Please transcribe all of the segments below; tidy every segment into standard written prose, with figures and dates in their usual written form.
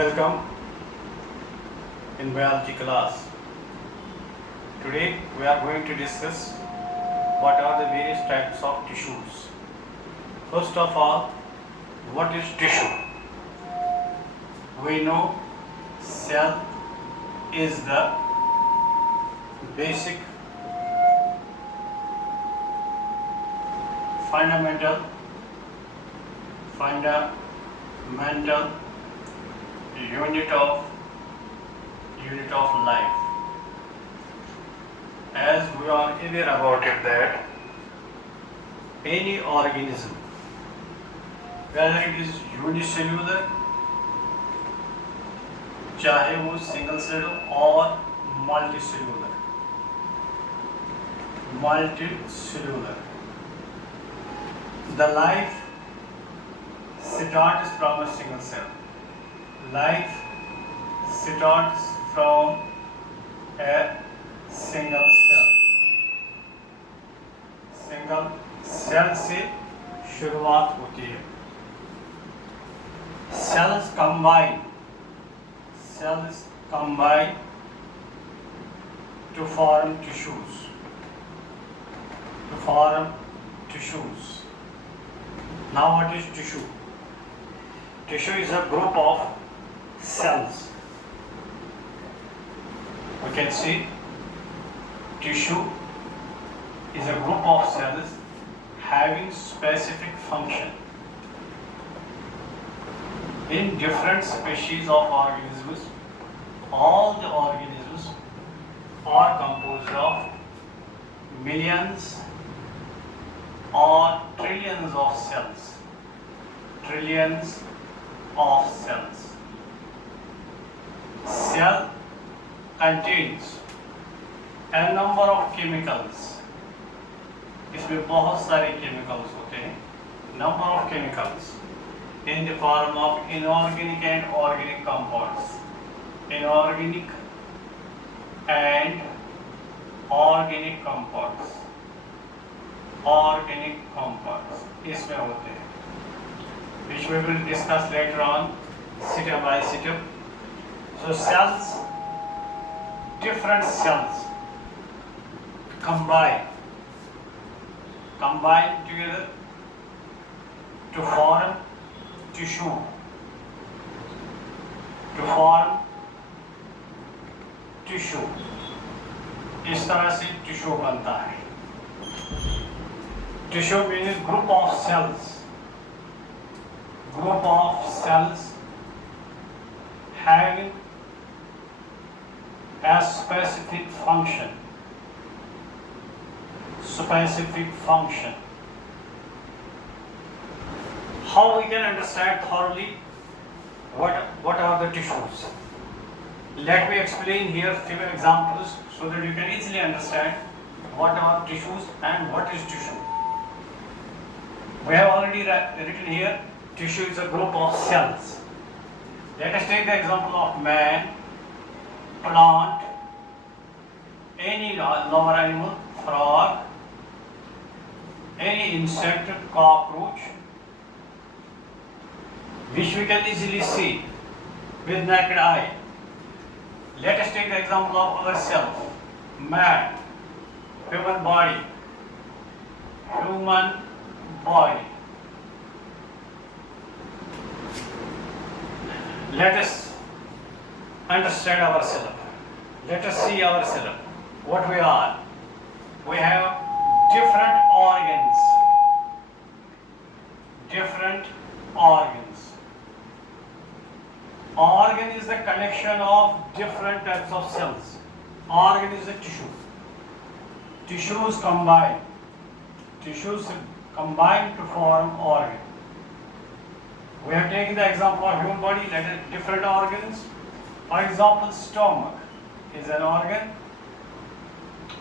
Welcome in biology class. Today we are going to discuss what are the various types of tissues. First of all, what is tissue? We know cell is the basic fundamental unit of life. As we are aware about it that any organism, whether it is unicellular, चाहे वो single cell or multicellular, the life starts from a single cell. Life starts from a single cell. Single cell से शुरुआत होती है. Cells combine to form tissues. Now what is tissue? Tissue is a group of cells. We can see tissue is a group of cells having specific function. In different species of organisms, all the organisms are composed of millions or trillions of cells. Cell contains a number of chemicals. इसमें बहुत सारे chemicals होते हैं. Number of chemicals in the form of inorganic and organic compounds. Inorganic and organic compounds. इसमें होते हैं, which we will discuss later on, step by step. So cells, different cells combine together to form tissue. इस तरह से tissue बनता है. Tissue means group of cells having a specific function. How we can understand thoroughly what are the tissues? Let me explain here few examples so that you can easily understand what are tissues and what is tissue. We have already written here, tissue is a group of cells. Let us take the example of man, plant, any lower animal, frog, any insect, cockroach, which we can easily see with naked eye. Let us take the example of ourselves, man, human body. Let us understand ourselves. Let us see ourselves. What we are. We have different organs. Organ is the collection of different types of cells. Organ is a tissue. Tissues combine to form organ. We have taken the example of human body, that is different organs. For example, stomach is an organ,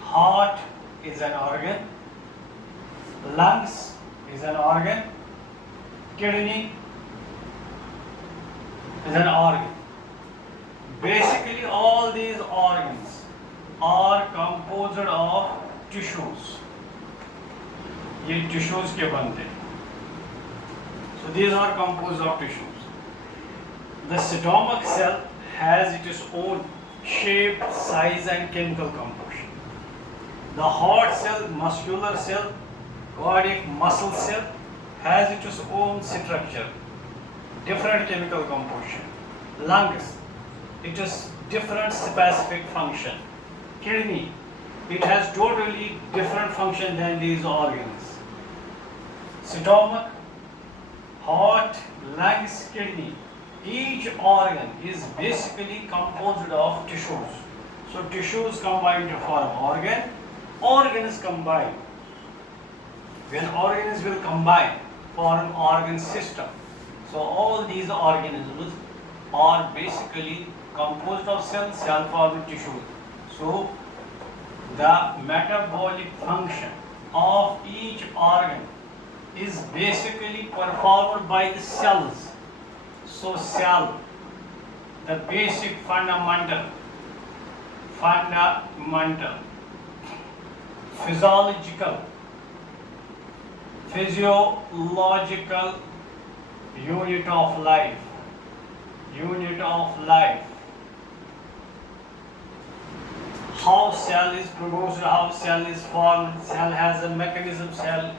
heart is an organ, lungs is an organ, kidney is an organ. Basically, all these organs are composed of tissues. ये tissues के बनते हैं. So these are composed of tissues. The stomach cell has its own shape, size and chemical composition. The heart cell, muscular cell, cardiac muscle cell has its own structure, different chemical composition. Lungs, it is different specific function. Kidney, it has totally different function than these organs. Stomach, heart, lungs, kidney, each organ is basically composed of tissues. So tissues combine to form organ, organs combine. When organs will combine, form organ system. So all these organisms are basically composed of cells, cell form tissues. So the metabolic function of each organ is basically performed by the cells. So cell, the basic fundamental, physiological unit of life. How cell is produced, how cell is formed, cell has a mechanism, cell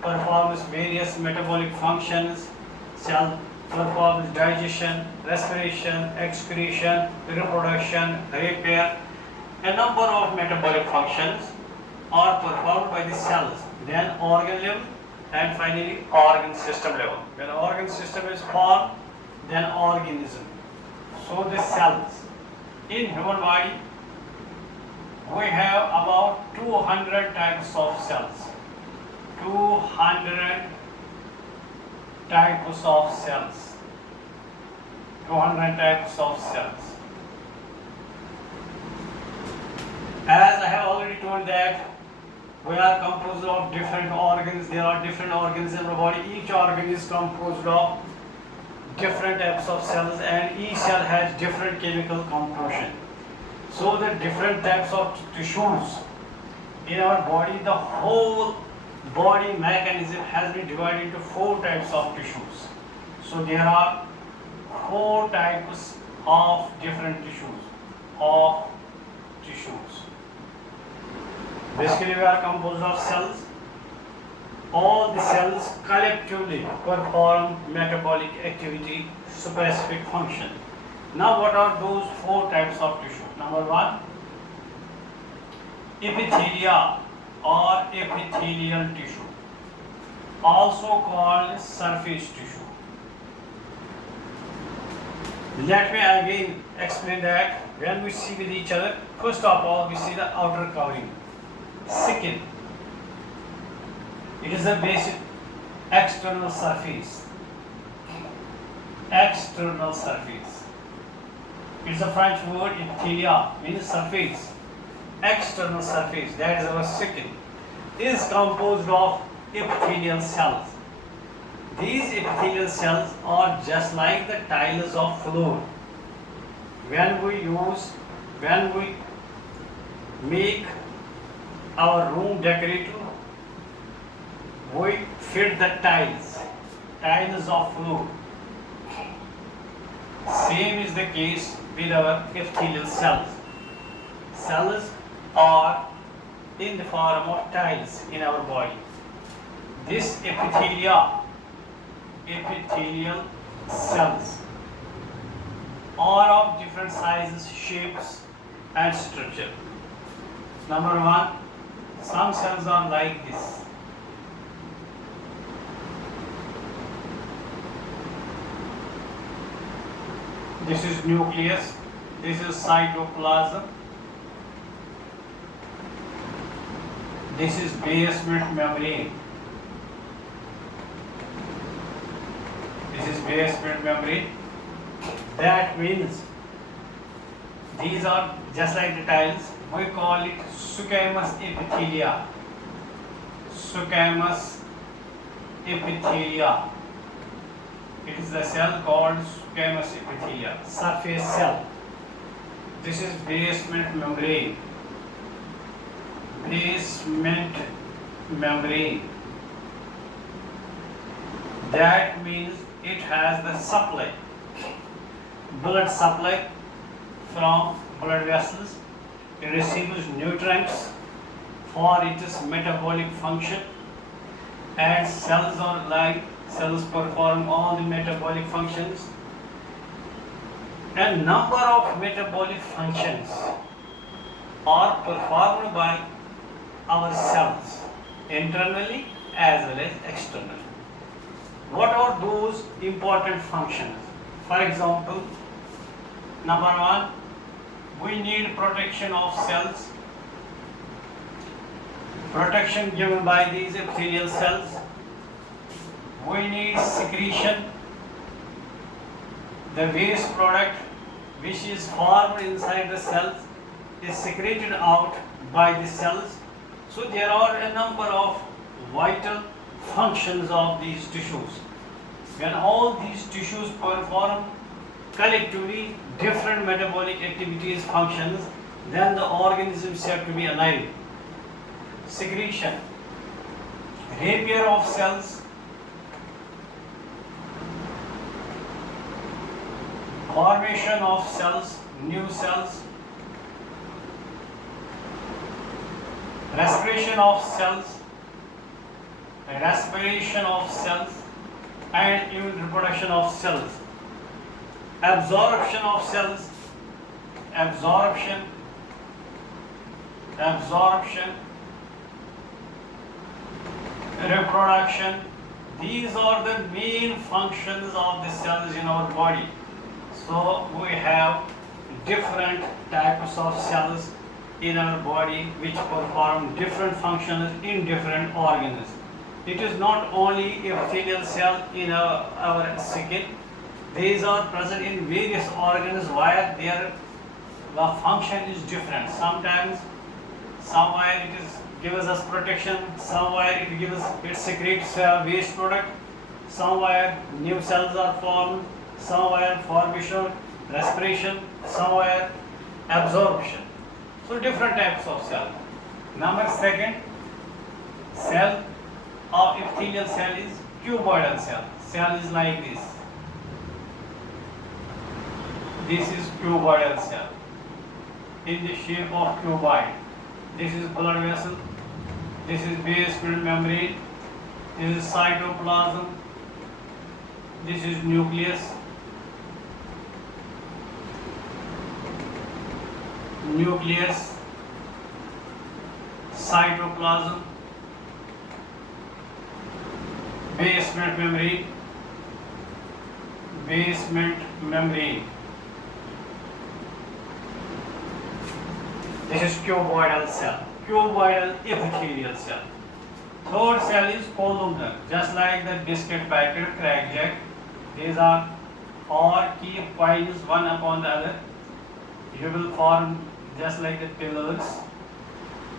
performs various metabolic functions, cell performs digestion, respiration, excretion, reproduction, repair. A number of metabolic functions are performed by the cells, then organ level and finally organ system level. When organ system is formed, then organism. So the cells. In human body, we have about 200 types of cells. 200 types of cells. 200 types of cells. As I have already told that we are composed of different organs. There are different organs in the body. Each organ is composed of different types of cells and each cell has different chemical composition. So the different types of tissues in our body, the whole body mechanism has been divided into 4 types of tissues. So there are 4 types of different tissues. Basically we are composed of cells. All the cells collectively perform metabolic activity, specific function. Now what are those 4 types of tissue? Number 1, epithelia or epithelial tissue, also called surface tissue. Let me again explain that when we see with each other, first of all we see the outer covering, skin. It is a basic external surface. External surface. It's a French word, epithelia, means surface. External surface, that is our skin, is composed of epithelial cells. These epithelial cells are just like the tiles of floor. When we make our room decorative, we fit the tiles of floor. Same is the case with our epithelial cells. Cells are in the form of tiles in our body. This epithelial cells are of different sizes, shapes and structure. Number 1, some cells are like this. This is nucleus, this is cytoplasm, this is basement membrane. This is basement membrane. That means these are just like the tiles. We call it squamous epithelia. Squamous epithelia. It is the cell called squamous epithelia, surface cell. This is basement membrane. Basement membrane. That means it has the supply. blood supply from blood vessels. It receives nutrients for its metabolic function, and cells are like cells perform all the metabolic functions. A number of metabolic functions are performed by our cells internally as well as externally. What are those important functions? For example, number one, we need protection of cells, protection given by these epithelial cells. We need secretion, the waste product which is formed inside the cells is secreted out by the cells. So there are a number of vital functions of these tissues. When all these tissues perform collectively different metabolic activities, functions, then the organism is said to be alive. Secretion, repair of cells, formation of cells, new cells, respiration of cells, and even reproduction of cells, absorption of cells, absorption, reproduction. These are the main functions of the cells in our body. So we have different types of cells in our body which perform different functions in different organs. It is not only epithelial cell in our skin. These are present in various organs where their function is different. Sometimes, somewhere it is gives us protection, somewhere it secretes waste product, somewhere new cells are formed, somewhere formation, respiration, somewhere absorption. So different types of cell. Number second, cell of epithelial cell is cuboidal cell. Cell is like this. This is cuboidal cell in the shape of cuboid. This is blood vessel. This is basement membrane. This is cytoplasm. This is nucleus. Cytoplasm, basement membrane. This is cuboidal cell, cuboidal epithelial cell. Third cell is columnar, just like the biscuit packet, crackjack. These are four key points one upon the other. You will form just like the pillars.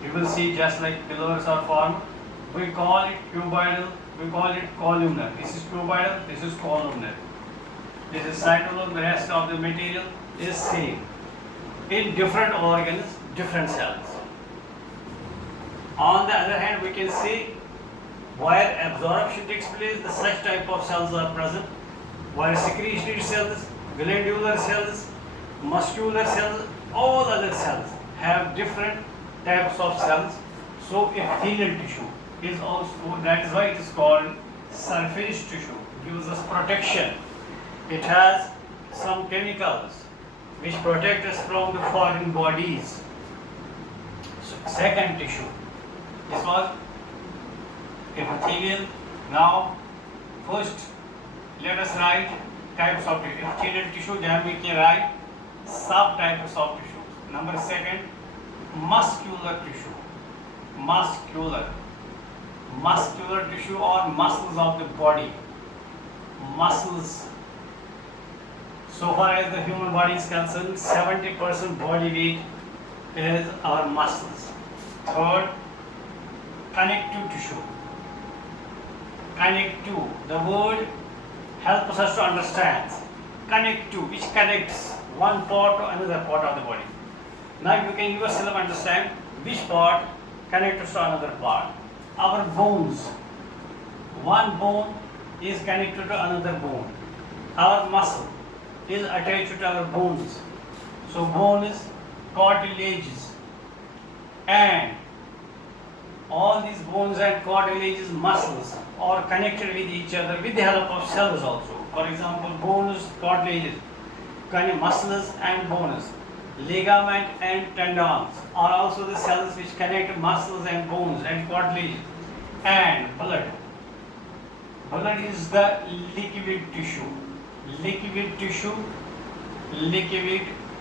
You will see just like pillars are formed. We call it cuboidal, we call it columnar. This is cuboidal, this is columnar. This is cytoplasm, the rest of the material is same. In different organs, different cells. On the other hand, we can see where absorption takes place, the such type of cells are present. Where secretory cells, glandular cells, muscular cells, all other cells have different types of cells. So epithelial tissue is also, that is why it is called surface tissue. It gives us protection. It has some chemicals which protect us from the foreign bodies. So second tissue. This was epithelial. Now first let us write types of epithelial tissue, then we can write subtypes of tissue. Number second, muscular tissue. Muscular tissue or muscles of the body. Muscles. So far as the human body is concerned, 70% body weight is our muscles. Third, connective tissue. Connective, the word helps us to understand. Connective, which connects one part to another part of the body. Now you can yourself understand which part connects to another part. Our bones. One bone is connected to another bone. Our muscle. is attached to our bones. So bones, cartilages, and all these bones and cartilages, muscles are connected with each other with the help of cells also. For example, bones, cartilages, muscles and bones, ligament and tendons are also the cells which connect muscles and bones and cartilages. And blood. Blood is the liquid tissue. Liquid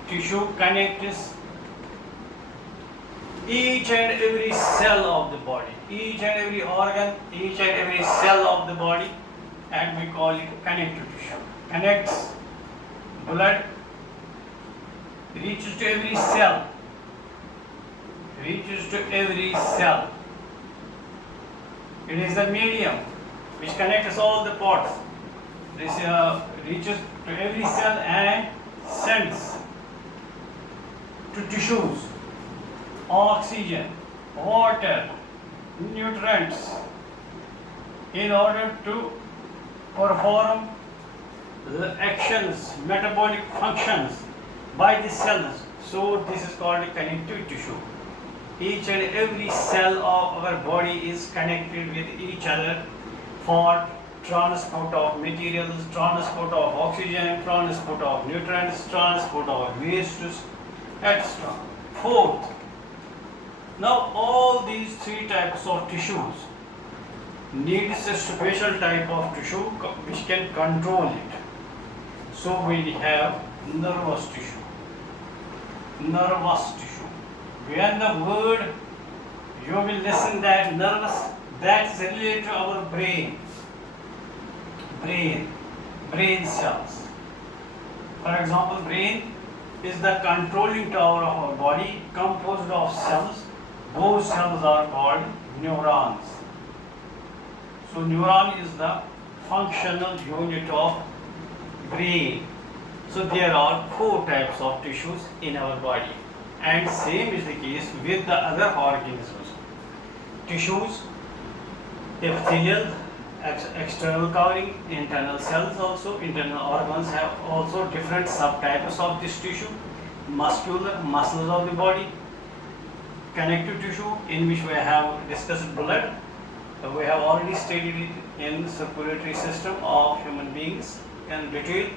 tissue connects each and every cell of the body, each and every organ, each and every cell of the body, and we call it connective tissue. Connects blood, reaches to every cell, reaches to every cell. It is the medium which connects all the parts. This reaches to every cell and sends to tissues oxygen, water, nutrients in order to perform the actions, metabolic functions by the cells. So this is called a connective tissue. Each and every cell of our body is connected with each other for transport of materials, transport of oxygen, transport of nutrients, transport of wastes, etc. Fourth, now all these three types of tissues needs a special type of tissue which can control it. So we have nervous tissue. Nervous tissue. When the word you will listen that nervous, that is related to our brain. Brain cells. For example, brain is the controlling tower of our body composed of cells. Those cells are called neurons. So neuron is the functional unit of brain. So there are four types of tissues in our body, and same is the case with the other organisms. Tissues, epithelial, external covering, internal cells also, internal organs have also different subtypes of this tissue. Muscular, muscles of the body, connective tissue in which we have discussed blood. We have already studied it in circulatory system of human beings in detail.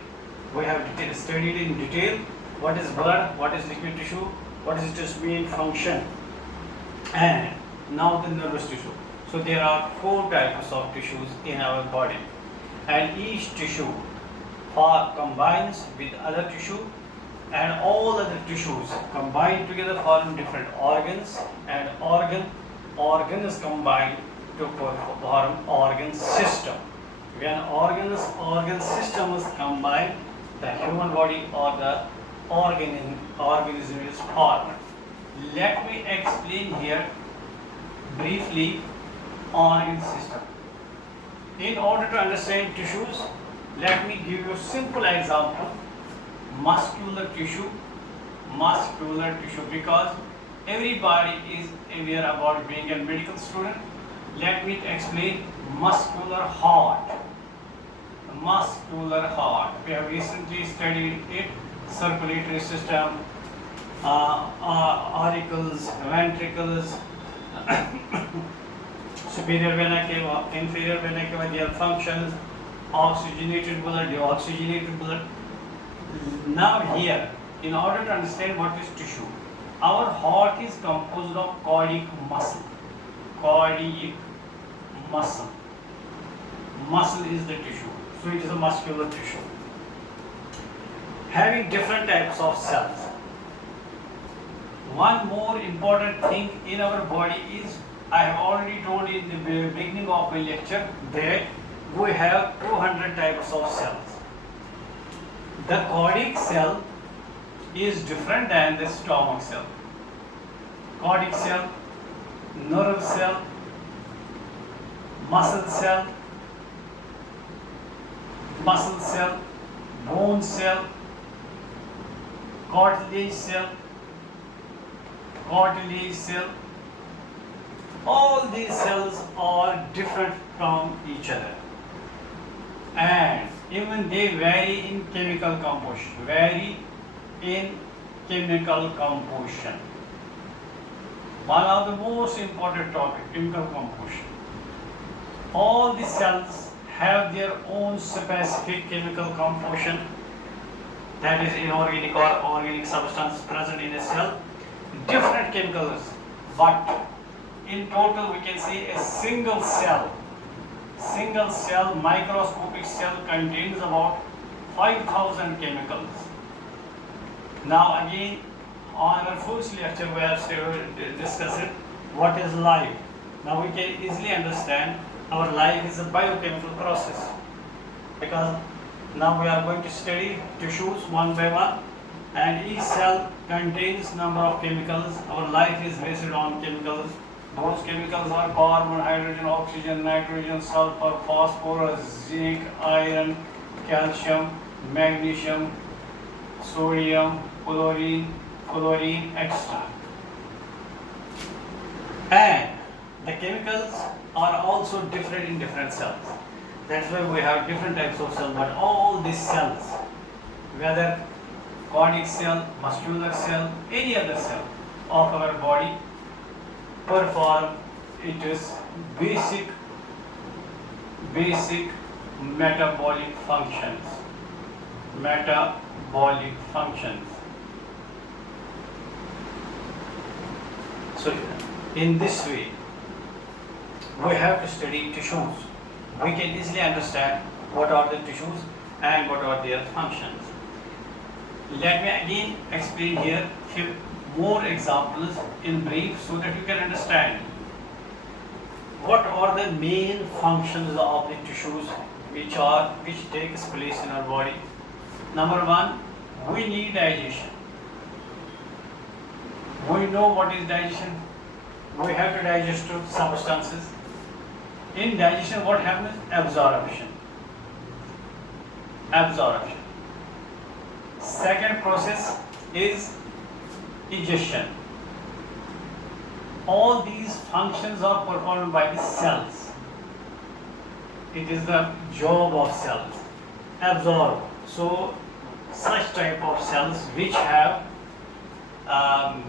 We have studied in detail what is blood, what is liquid tissue, what is its main function, and now the nervous tissue. So there are four types of tissues in our body, and each tissue combines with other tissue, and all other tissues combine together form different organs, and organs combine to form organ system. When organ systems combine, the human body or the organism is formed. Let me explain here briefly organ system. In order to understand tissues, let me give you a simple example. Muscular tissue, because everybody is aware about being a medical student. Let me explain muscular heart. Muscular heart. We have recently studied it, circulatory system, auricles, ventricles, superior vena cava, inferior vena cava, their functions, oxygenated blood, deoxygenated blood. Now here, in order to understand what is tissue, our heart is composed of cardiac muscle. Cardiac muscle. Muscle is the tissue. So it is a muscular tissue. Having different types of cells. One more important thing in our body is, I have already told in the beginning of my lecture that we have 200 types of cells. The cardiac cell is different than the stomach cell. Cardiac cell, nerve cell, muscle cell, bone cell, cartilage cell, all these cells are different from each other, and even they vary in chemical composition. Vary in chemical composition. One of the most important topic, chemical composition. All the cells have their own specific chemical composition, that is inorganic or organic substance present in a cell, different chemicals, but in total we can see a single cell microscopic cell contains about 5,000 chemicals. Now again, on our first lecture we have discussed what is life. Now we can easily understand our life is a biochemical process, because now we are going to study tissues one by one, and each cell contains number of chemicals. Our life is based on chemicals. Those chemicals are carbon, hydrogen, oxygen, nitrogen, sulfur, phosphorus, zinc, iron, calcium, magnesium, sodium, chlorine, etc. And the chemicals are also different in different cells. That's why we have different types of cells. But all these cells, whether cardiac cell, muscular cell, any other cell of our body, perform its basic metabolic functions. So in this way, we have to study tissues. We can easily understand what are the tissues and what are their functions. Let me again explain here few more examples in brief so that you can understand what are the main functions of the tissues which takes place in our body. Number one, we need digestion. We know what is digestion. We have to digest substances. In digestion, what happens? Absorption. Second process is digestion. All these functions are performed by the cells. It is the job of cells. Absorb. So, such type of cells which have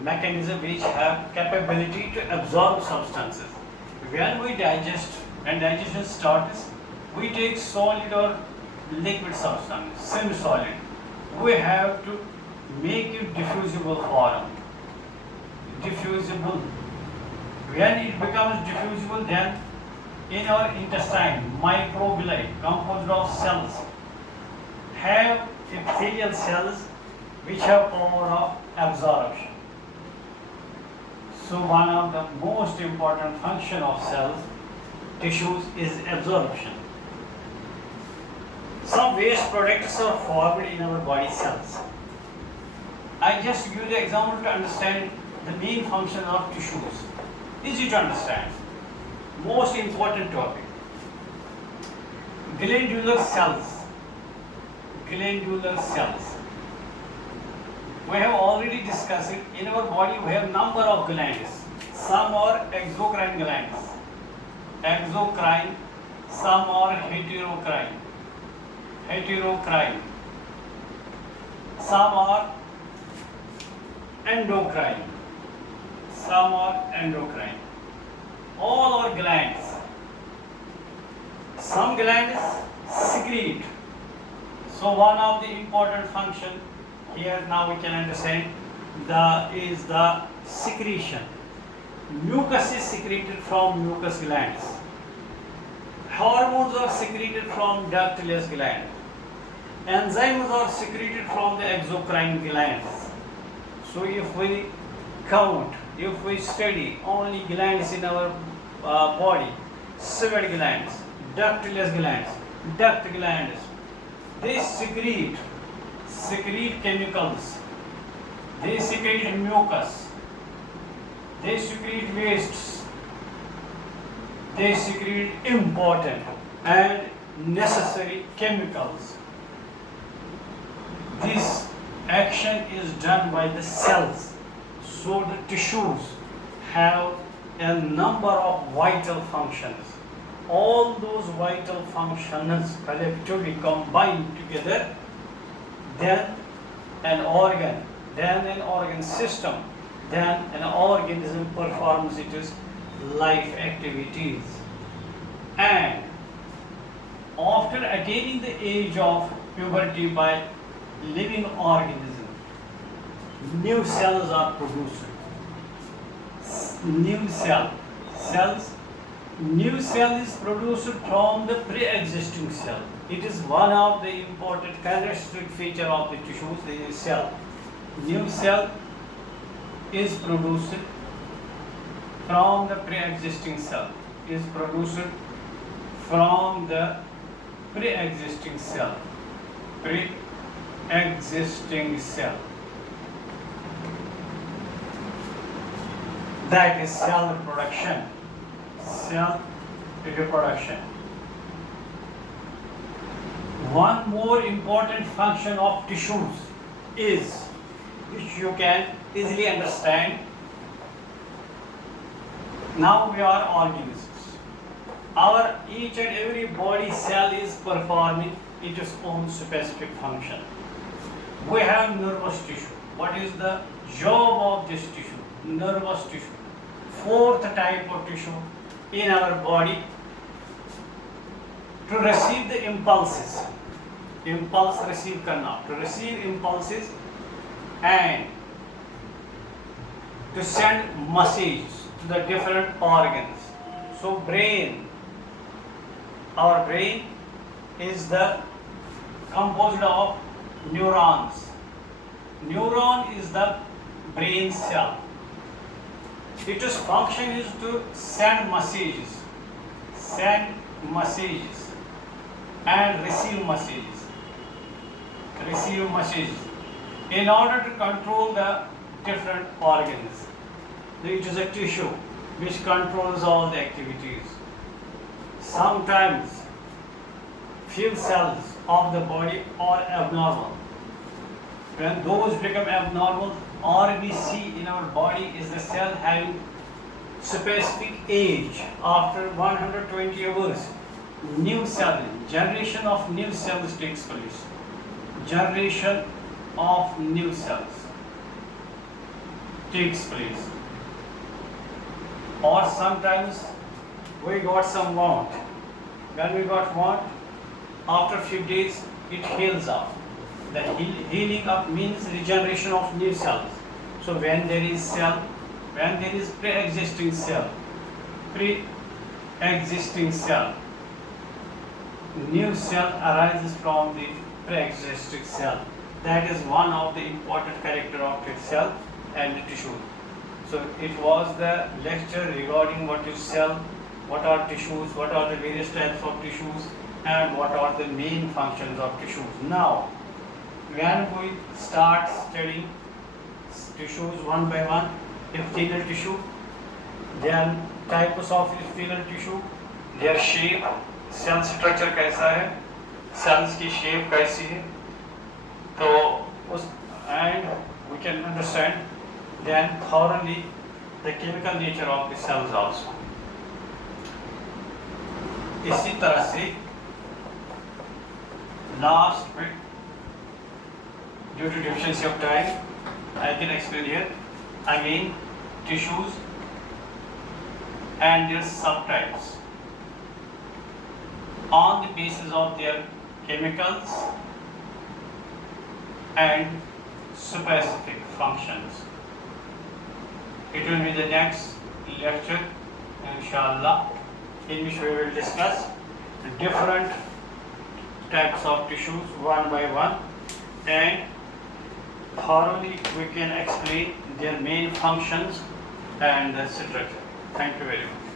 mechanism, which have capability to absorb substances. When we digest, when digestion starts, we take solid or liquid substance, semi-solid. We have to make it diffusible form. Diffusible. When it becomes diffusible, then in our intestine, microvilli composed of cells have epithelial cells which have power of absorption. So one of the most important function of cells, tissues, is absorption. Some waste products are formed in our body cells. I just give the example to understand the main function of tissues. Easy to understand. Most important topic. Glandular cells. We have already discussed it. In our body we have number of glands. Some are exocrine glands. Some are heterocrine. Some are endocrine. All are glands. Some glands secrete. So one of the important function here now we can understand is the secretion. Mucus is secreted from mucous glands. Hormones are secreted from ductless gland. Enzymes are secreted from the exocrine glands. So if we count, if we study only glands in our body, sweat glands, ductless glands, duct glands, they secrete chemicals, they secrete mucus, they secrete wastes, they secrete important and necessary chemicals. This action is done by the cells. So the tissues have a number of vital functions. all those vital functions collectively combine together, then an organ system, then an organism performs its life activities. And after attaining the age of puberty by living organism, new cells are produced. New cell is produced from the pre-existing cell. It is one of the important characteristic feature of the tissues, the cell. New cell is produced from the pre-existing cell. Is produced from the pre-existing cell. Pre-existing cell. That is cell reproduction. Cell reproduction. One more important function of tissues is, which you can easily understand. Now we are organisms. Our each and every body cell is performing its own specific function. We have nervous tissue. What is the job of this tissue? Nervous tissue. Fourth type of tissue in our body to receive the impulses. Impulse receive karna. To receive impulses and to send messages to the different organs. So brain, our brain is composed of neurons. Neuron is the brain cell. Its function is to send messages and receive messages. In order to control the different organs. It is a tissue which controls all the activities. Sometimes few cells of the body are abnormal. When those become abnormal, or we see in our body is the cell having specific age. After 120 years, new cell, generation of new cells takes place. Generation of new cells takes place. Or sometimes we got some wound. When we got wound, after a few days it heals up. The healing up means regeneration of new cells. So when there is pre-existing cell, new cell arises from the pre-existing cell. That is one of the important character of the cell and the tissue. So it was the lecture regarding what is cell, what are tissues, what are the various types of tissues, and what are the main functions of tissues. Now, when we start studying tissues one by one, epithelial tissue, then types of epithelial tissue, their shape, cell structure कैसा है, cells की shape कैसी है, तो उस and we can understand then thoroughly the chemical nature of the cells also. इसी तरह से last bit, due to deficiency of time, I can explain here again tissues and their subtypes on the basis of their chemicals and specific functions. It will be the next lecture, inshallah, in which we will discuss different types of tissues one by one, and thoroughly we can explain their main functions and the structure. Thank you very much.